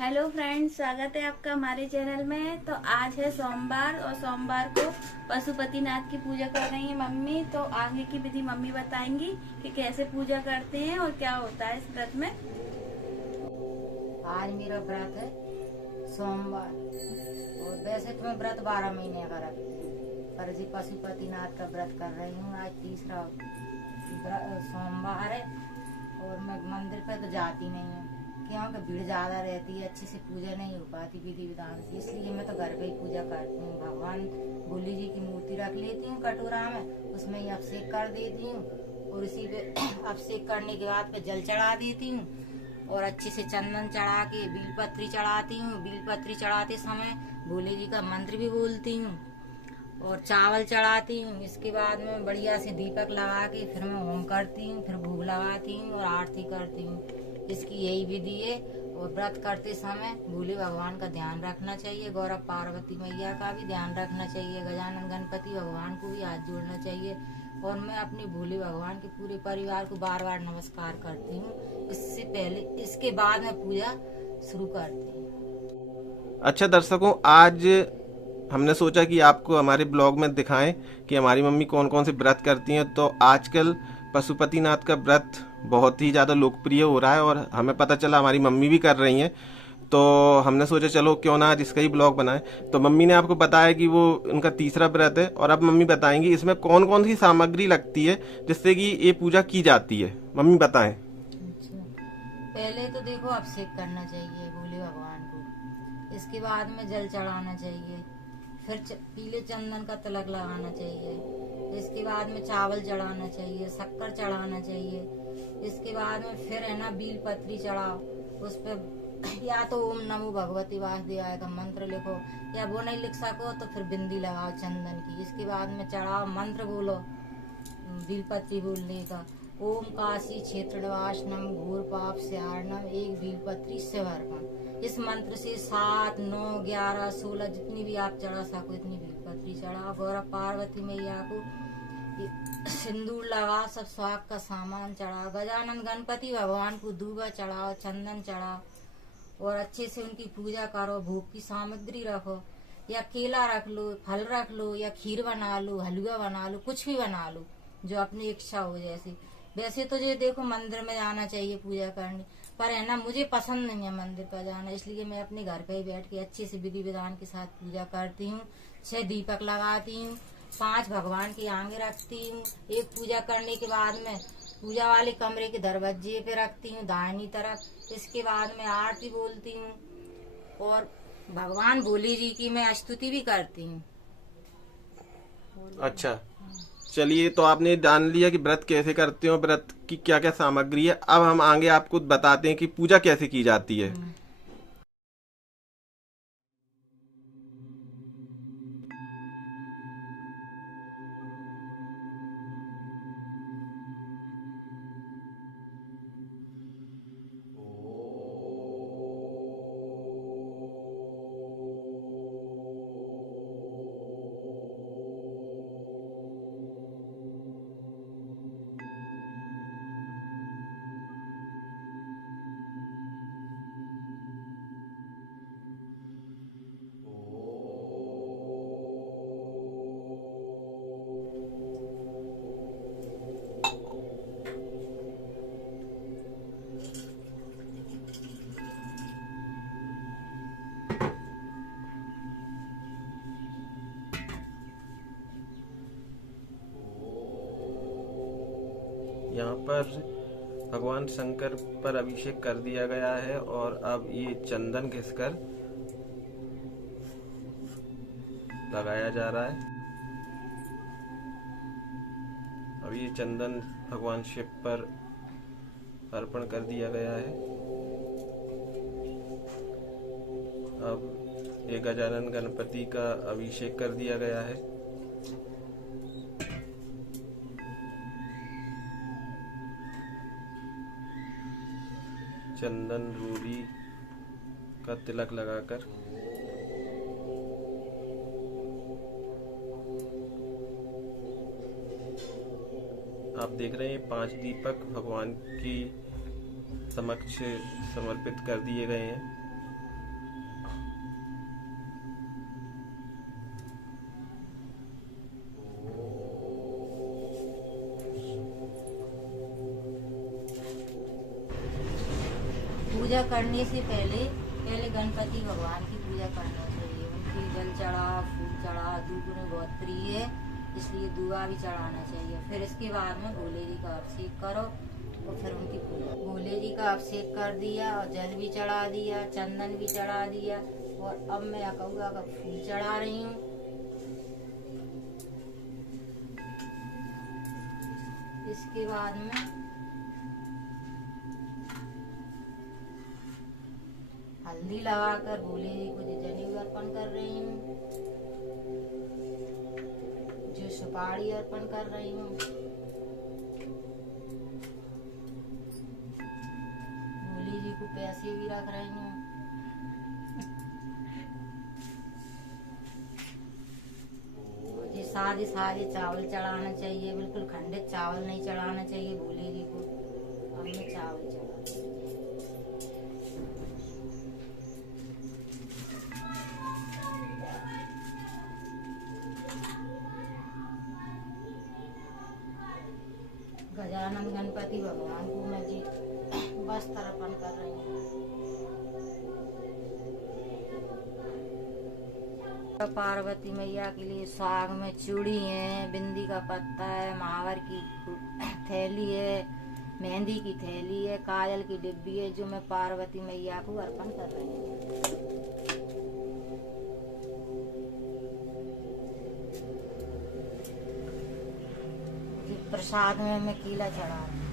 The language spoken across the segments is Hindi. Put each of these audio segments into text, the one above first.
हेलो फ्रेंड्स, स्वागत है आपका हमारे चैनल में। तो आज है सोमवार और सोमवार को पशुपतिनाथ की पूजा कर रही है मम्मी। तो आगे की विधि मम्मी बताएंगी कि कैसे पूजा करते हैं और क्या होता है इस व्रत में। आज मेरा व्रत है सोमवार। और वैसे तो मैं व्रत 12 महीने का रखती हूँ, पर जी पशुपतिनाथ का व्रत कर रही हूँ। आज तीसरा सोमवार है और मैं मंदिर पे तो जाती नहीं हूँ क्योंकि भीड़ ज्यादा रहती है, अच्छी से पूजा नहीं हो पाती विधि विधान से। इसलिए मैं तो घर पे ही पूजा करती हूँ। भगवान भोले जी की मूर्ति रख लेती हूँ कटोरा में, उसमें ही अभिषेक कर देती हूँ और इसी पे अभिषेक करने के बाद पे जल चढ़ा देती हूँ और अच्छे से चंदन चढ़ा के बीलपत्री चढ़ाती हूँ। बीलपत्री चढ़ाते समय भोले जी का मंत्र भी बोलती हूँ और चावल चढ़ाती हूँ। इसके बाद में बढ़िया से दीपक लगा के फिर मैं होम करती हूँ, फिर भोग लगाती हूँ और आरती करती हूँ। इसकी यही विधि है। और व्रत करते समय भोले भगवान का ध्यान रखना चाहिए, गौरव पार्वती मैया का भी ध्यान रखना चाहिए, गजानन गणपति भगवान को भी हाथ जोड़ना चाहिए। और मैं अपने भोले भगवान के पूरे परिवार को बार बार नमस्कार करती हूँ। इससे पहले इसके बाद मैं पूजा शुरू करती हूँ। अच्छा दर्शकों, आज हमने सोचा कि आपको हमारे ब्लॉग में दिखाएं कि हमारी मम्मी कौन कौन से व्रत करती हैं। तो आजकल पशुपतिनाथ का व्रत बहुत ही ज़्यादा लोकप्रिय हो रहा है और हमें पता चला हमारी मम्मी भी कर रही हैं। तो हमने सोचा चलो क्यों ना आज इसका ही ब्लॉग बनाएं। तो मम्मी ने आपको बताया कि वो उनका तीसरा व्रत है और अब मम्मी बताएंगी इसमें कौन कौन सी सामग्री लगती है जिससे कि ये पूजा की जाती है। मम्मी बताएं। अच्छा, पहले तो देखो अभिषेक करना चाहिए भोले भगवान को। इसके बाद में जल चढ़ाना चाहिए, फिर पीले चंदन का तिलक लगाना चाहिए। इसके बाद में चावल चढ़ाना चाहिए, शक्कर चढ़ाना चाहिए। इसके बाद में फिर है ना बील पत्री चढ़ाओ, उस पर या तो ओम नमो भगवती वासुदेवाय का मंत्र लिखो, या वो नहीं लिख सको तो फिर बिंदी लगाओ चंदन की। इसके बाद में चढ़ाओ, मंत्र बोलो बीलपत्री बोलने का, ओम काशी क्षेत्र निवासनम घोर पाप स्यारणम एक बीलपत्री शिवर्पण। इस मंत्र से 7, 9, 11, 16 जितनी भी आप चढ़ा सको इतनी बीलपत्री चढ़ाओ। गौरव पार्वती मैया को सिंदूर लगा, सब स्वाग का सामान चढ़ाओ। गजानन गणपति भगवान को दूबा चढ़ाओ, चंदन चढ़ाओ और अच्छे से उनकी पूजा करो। भोग की सामग्री रखो, या केला रख लो, फल रख लो, या खीर बना लो, हलवा बना लो, कुछ भी बना लो जो अपनी इच्छा हो। जैसे वैसे तो ये देखो मंदिर में जाना चाहिए पूजा करने, पर है ना मुझे पसंद नहीं है मंदिर पर जाना, इसलिए मैं अपने घर पे ही बैठ के अच्छे से विधि विधान के साथ पूजा करती हूँ। 6 दीपक लगाती हूँ, 5 भगवान की आंगे रखती हूँ। एक पूजा करने के बाद में पूजा वाले कमरे के दरवाजे पे रखती हूँ दाहिनी तरफ। इसके बाद में आरती बोलती हूँ और भगवान भोले जी की मैं स्तुति भी करती हूँ। अच्छा, चलिए तो आपने जान लिया कि व्रत कैसे करते हो, व्रत की क्या क्या सामग्री है। अब हम आगे आपको बताते हैं कि पूजा कैसे की जाती है। यहाँ पर भगवान शंकर पर अभिषेक कर दिया गया है और अब ये चंदन घिसकर लगाया जा रहा है। अब ये चंदन भगवान शिव पर अर्पण कर दिया गया है। अब ये गजानन गणपति का अभिषेक कर दिया गया है। चंदन रूबी का तिलक लगाकर आप देख रहे हैं 5 दीपक भगवान की समक्ष समर्पित कर दिए गए हैं। पूजा करने से पहले गणपति भगवान की पूजा करना चाहिए। उनकी जल चढ़ा, फूल चढ़ा, दूध में बहुत प्रिय है, इसलिए दुआ भी चढ़ाना चाहिए। फिर इसके बाद में भोले जी का अभिषेक करो और फिर उनकी पूजा। भोले जी का अभिषेक कर दिया और जल भी चढ़ा दिया, चंदन भी चढ़ा दिया, और अब मैं अकौआ का फूल चढ़ा रही हूँ। इसके बाद में हल्दी लगाकर भोले जी को जनेऊ अर्पण कर रही हूँ, जो सुपारी अर्पण कर रही हूँ। भोले जी को पैसे भी रख रही हूँ। ये सादे चावल चढ़ाना चाहिए, बिल्कुल खंडित चावल नहीं चढ़ाना चाहिए भोले जी को। अब मैं चावल चढ़ा गजानन गणपति भगवान को मैं जी वस्त्र अर्पण कर रही हूँ। पार्वती मैया के लिए साग में चूड़ी है, बिंदी का पत्ता है, महावर की थैली है, मेहंदी की थैली है, काजल की डिब्बी है, जो मैं पार्वती मैया को अर्पण कर रही हूँ। प्रसाद में मैं केला चढ़ा रही हूँ।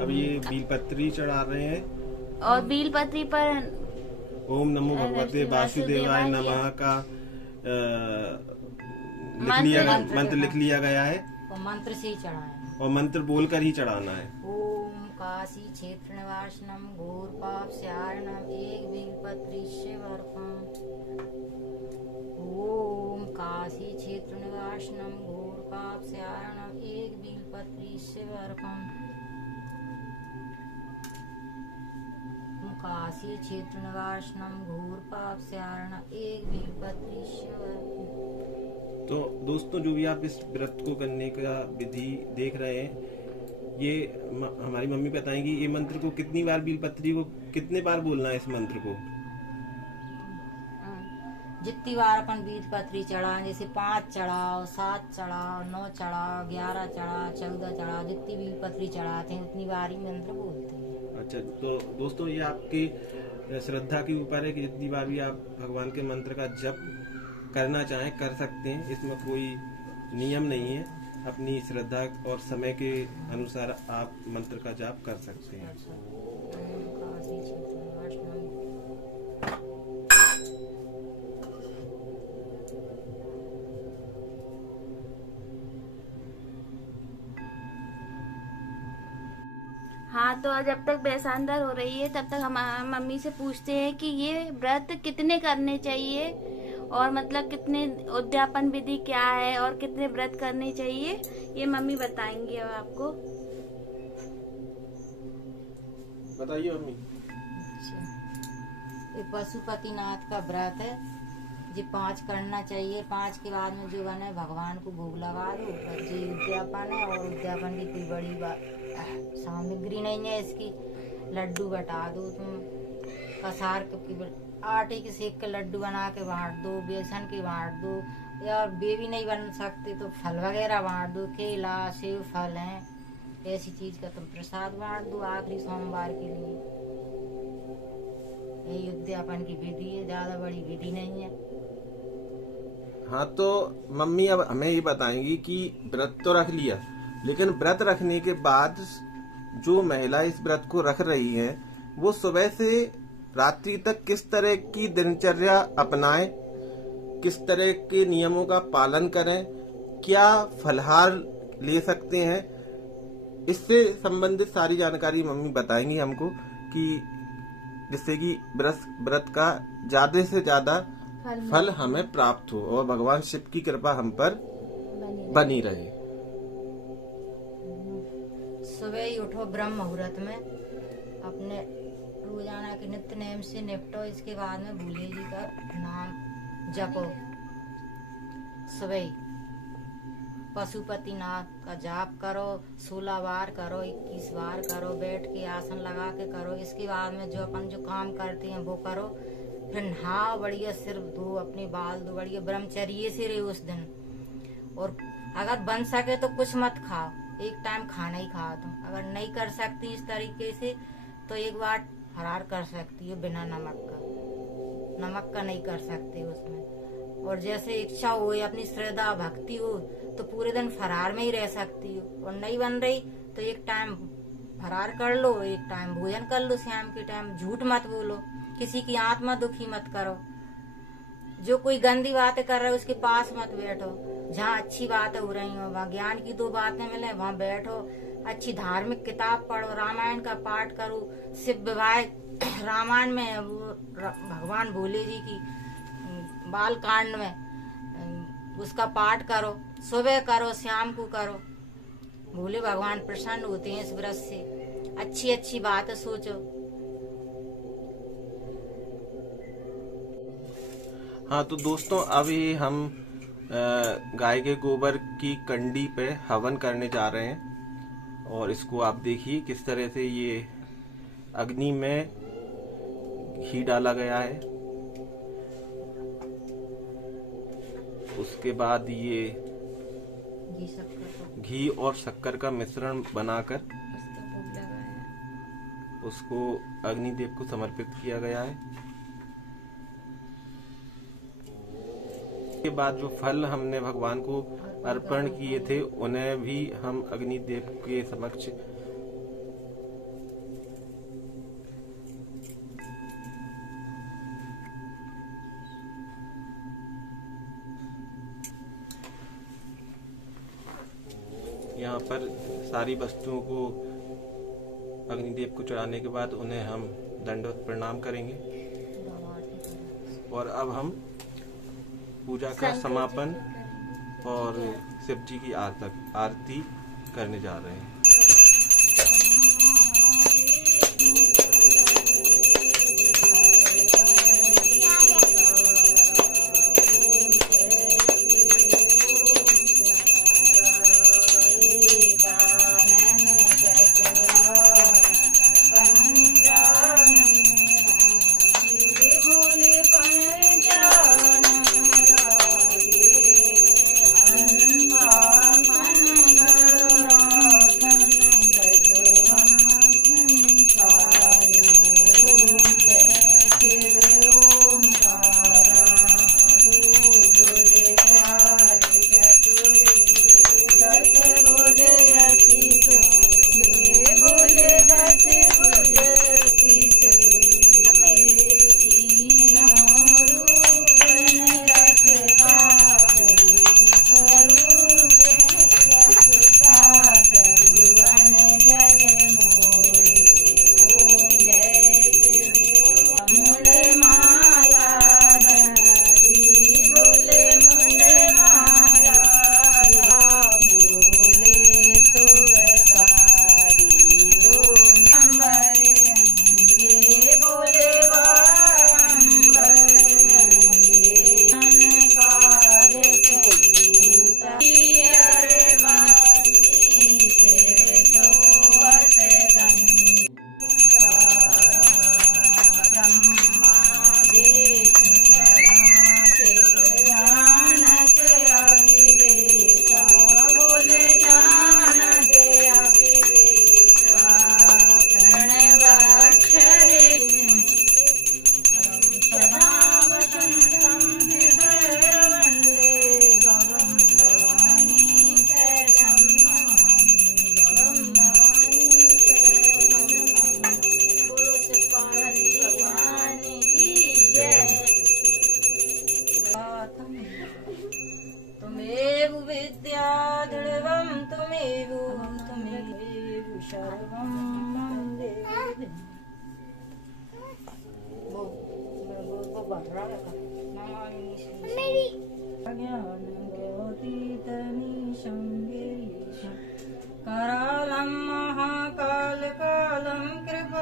अब ये बीलपत्री चढ़ा रहे हैं और बीलपत्री पर ओम नमो भगवते वासुदेवाय नमः का मंत्र लिख लिया गया है, और मंत्र से ही चढ़ाए, और मंत्र बोलकर ही चढ़ाना है। ओम काशी क्षेत्र निवासनम घोर पाप स्यारणम एक बीलपत्री शिवर्पम। ओम काशी क्षेत्र निवासनम घोर पाप स्यारणम एक बीलपत्री शिवर्पम। काशी क्षेत्र निवासनम घोर पाप स्यारणम एक बीलपत्री शिवर्पम। तो दोस्तों, जो भी आप इस व्रत को करने का विधि देख रहे हैं, ये हमारी मम्मी बताएंगी ये मंत्र को कितनी बार, बीलपत्री को कितने बार बोलना है इस मंत्र को। जितनी बार अपन बीलपत्री चढ़ाओ, जैसे 5 चढ़ाओ, 7 चढ़ाओ, 9 चढ़ाओ, 11 चढ़ाओ, 14 चढ़ाओ, जितनी बीलपत्री चढ़ाते हैं उतनी बार ही मंत्र बोलते हैं। अच्छा, तो दोस्तों ये आपकी श्रद्धा के ऊपर है कि जितनी बार भी आप भगवान के मंत्र का जप करना चाहें कर सकते हैं, इसमें कोई नियम नहीं है। अपनी श्रद्धा और समय के अनुसार आप मंत्र का जाप कर सकते हैं। हाँ, तो जब तक बेसांदर हो रही है तब तक हम मम्मी से पूछते हैं कि ये व्रत कितने करने चाहिए, और मतलब कितने उद्यापन विधि क्या है और कितने व्रत करने चाहिए, ये मम्मी बताएंगी। अब आपको बताइए मम्मी। ये पशुपतिनाथ का व्रत है, जी 5 करना चाहिए। 5 के बाद में जो बने भगवान को भोग लगा दो, जी उद्यापन है। और उद्यापन की कोई बड़ी सामग्री नहीं है इसकी। लड्डू बटा दो तुम, कसार के आटे के सेक के लड्डू बना के बांट दो, बेसन के बांट दो, या वे भी नहीं बन सकते तो फल वगैरह बांट दो, केला सेब फल हैं, ऐसी चीज का तुम प्रसाद बांट दो आखिरी सोमवार के लिए। यही उद्यापन की विधि है, ज्यादा बड़ी विधि नहीं है। हाँ, तो मम्मी अब हमें ये बताएंगी कि व्रत तो रख लिया, लेकिन व्रत रखने के बाद जो महिला इस व्रत को रख रही है वो सुबह से रात्रि तक किस तरह की दिनचर्या अपनाएं, किस तरह के नियमों का पालन करें, क्या फलहार ले सकते हैं, इससे संबंधित सारी जानकारी मम्मी बताएंगी हमको कि जिससे कि व्रत का ज्यादा से ज्यादा फल हमें प्राप्त हो और भगवान शिव की कृपा हम पर बनी रहे। सुबह ही उठो ब्रह्म मुहूर्त में, अपने रोजाना के नित्य नेम से निपटो। इसके बाद में भोले जी का नाम जपो। सुबह ही पशुपतिनाथ का जाप करो, 16 बार करो, 21 बार करो, बैठ के आसन लगा के करो। इसके बाद में जो अपन जो काम करते हैं वो करो। फिर नहाओ, बढ़िया सिर धो, अपने बाल धो, बढ़िया ब्रह्मचर्य से रहे उस दिन। और अगर बन सके तो कुछ मत खाओ, एक टाइम खाना ही खाओ तुम। अगर नहीं कर सकती इस तरीके से तो एक बार फरार कर सकती हो बिना नमक का। नमक का नहीं कर सकते उसमें। और जैसे इच्छा हो, अपनी श्रद्धा भक्ति हो तो पूरे दिन फरार में ही रह सकती हो। और नहीं बन रही तो एक टाइम फरार कर लो, एक टाइम भोजन कर लो शाम के टाइम। झूठ मत बोलो, किसी की आत्मा दुखी मत करो। जो कोई गंदी बातें कर रहा है उसके पास मत बैठो। जहाँ अच्छी बातें हो रही हो, वहाँ ज्ञान की 2 बातें मिले, वहाँ बैठो। अच्छी धार्मिक किताब पढ़ो, रामायण का पाठ करो। शिव विवाह रामायण में वो भगवान भोले जी की बाल कांड में उसका पाठ करो। सुबह करो, शाम को करो। भोले भगवान प्रसन्न होते हैं इस व्रत से। अच्छी अच्छी बातें सोचो। हाँ तो दोस्तों, अभी हम गाय के गोबर की कंडी पे हवन करने जा रहे हैं। और इसको आप देखिए किस तरह से ये अग्नि में घी डाला गया है। उसके बाद ये घी और शक्कर का मिश्रण बनाकर उसको अग्निदेव को समर्पित किया गया है। के बाद जो फल हमने भगवान को अर्पण किए थे उन्हें भी हम अग्निदेव के समक्ष यहाँ पर सारी वस्तुओं को अग्निदेव को चढ़ाने के बाद उन्हें हम दंडवत प्रणाम करेंगे। और अब हम पूजा का समापन और शिव जी की आरती करने जा रहे हैं।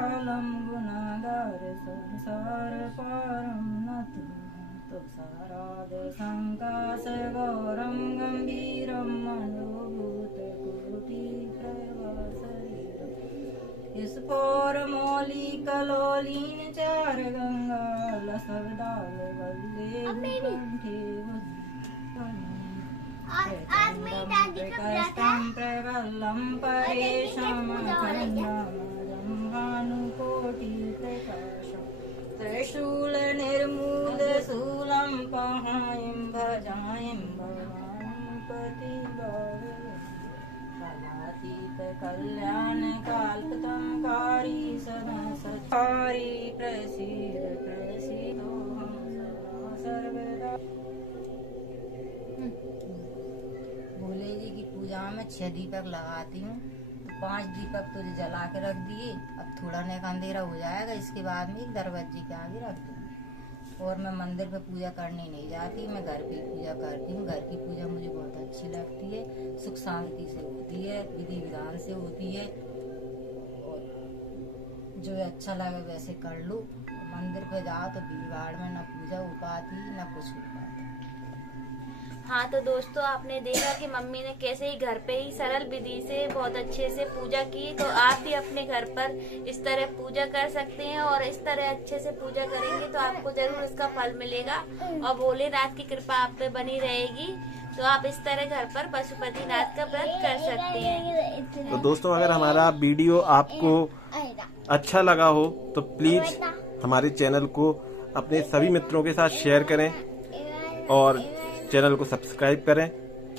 कालम गुनागार संसार पारम न तो साराद संकाश गौरम गंभीरम मनोभूत कोटि प्रवास इस पौर मौली कलोलीन चार गंगा लसवदाल वल्ले कंठे आज मेरी दादी का व्रत है। प्रबलम परेशम भानुकोटि प्रकाशम त्रिशूल निर्मूल शूलम पहायं भजायं भवानुपति कलातीत कल्याण काल्पतंकारी सदा सचारी प्रसीद प्रसीदोहं सदा सर्वदा। भोले जी की पूजा में 6 दीपक लगाती हूँ, तो 5 दीपक तो जला के रख दिए। अब थोड़ा नेक अंधेरा हो जाएगा, इसके बाद में एक दरवाजे के आगे रख दूँ। और मैं मंदिर पे पूजा करने नहीं जाती, मैं घर पे पूजा करती हूँ। घर की पूजा मुझे बहुत अच्छी लगती है, सुख शांति से होती है, विधि विधान से होती है, और जो अच्छा लगे वैसे कर लो। मंदिर पे जाओ तो भीड़ भाड़ में न पूजा हो पाती न कुछ हो पाता। हाँ तो दोस्तों, आपने देखा कि मम्मी ने कैसे ही घर पे ही सरल विधि से बहुत अच्छे से पूजा की। तो आप भी अपने घर पर इस तरह पूजा कर सकते हैं, और इस तरह अच्छे से पूजा करेंगे तो आपको जरूर इसका फल मिलेगा और भोलेनाथ की कृपा आप पे बनी रहेगी। तो आप इस तरह घर पर पशुपतिनाथ का व्रत कर सकते हैं। तो दोस्तों, अगर हमारा वीडियो आपको अच्छा लगा हो तो प्लीज हमारे चैनल को अपने सभी मित्रों के साथ शेयर करें और चैनल को सब्सक्राइब करें।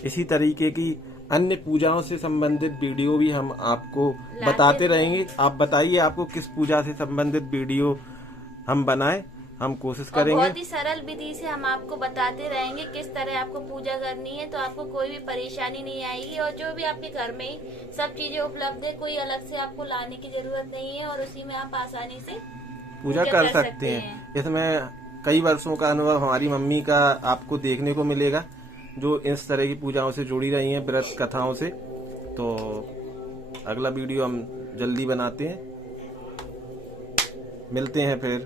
इसी तरीके की अन्य पूजाओं से संबंधित वीडियो भी हम आपको बताते रहेंगे। आप बताइए आपको किस पूजा से संबंधित वीडियो हम बनाएं, हम कोशिश करेंगे। बहुत ही सरल विधि से हम आपको बताते रहेंगे किस तरह आपको पूजा करनी है, तो आपको कोई भी परेशानी नहीं आएगी। और जो भी आपके घर में ही सब चीजें उपलब्ध है, कोई अलग से आपको लाने की जरूरत नहीं है, और उसी में आप आसानी से पूजा कर सकते हैं। इसमें कई वर्षों का अनुभव हमारी मम्मी का आपको देखने को मिलेगा, जो इस तरह की पूजाओं से जुड़ी रही हैं, व्रत कथाओं से। तो अगला वीडियो हम जल्दी बनाते हैं, मिलते हैं फिर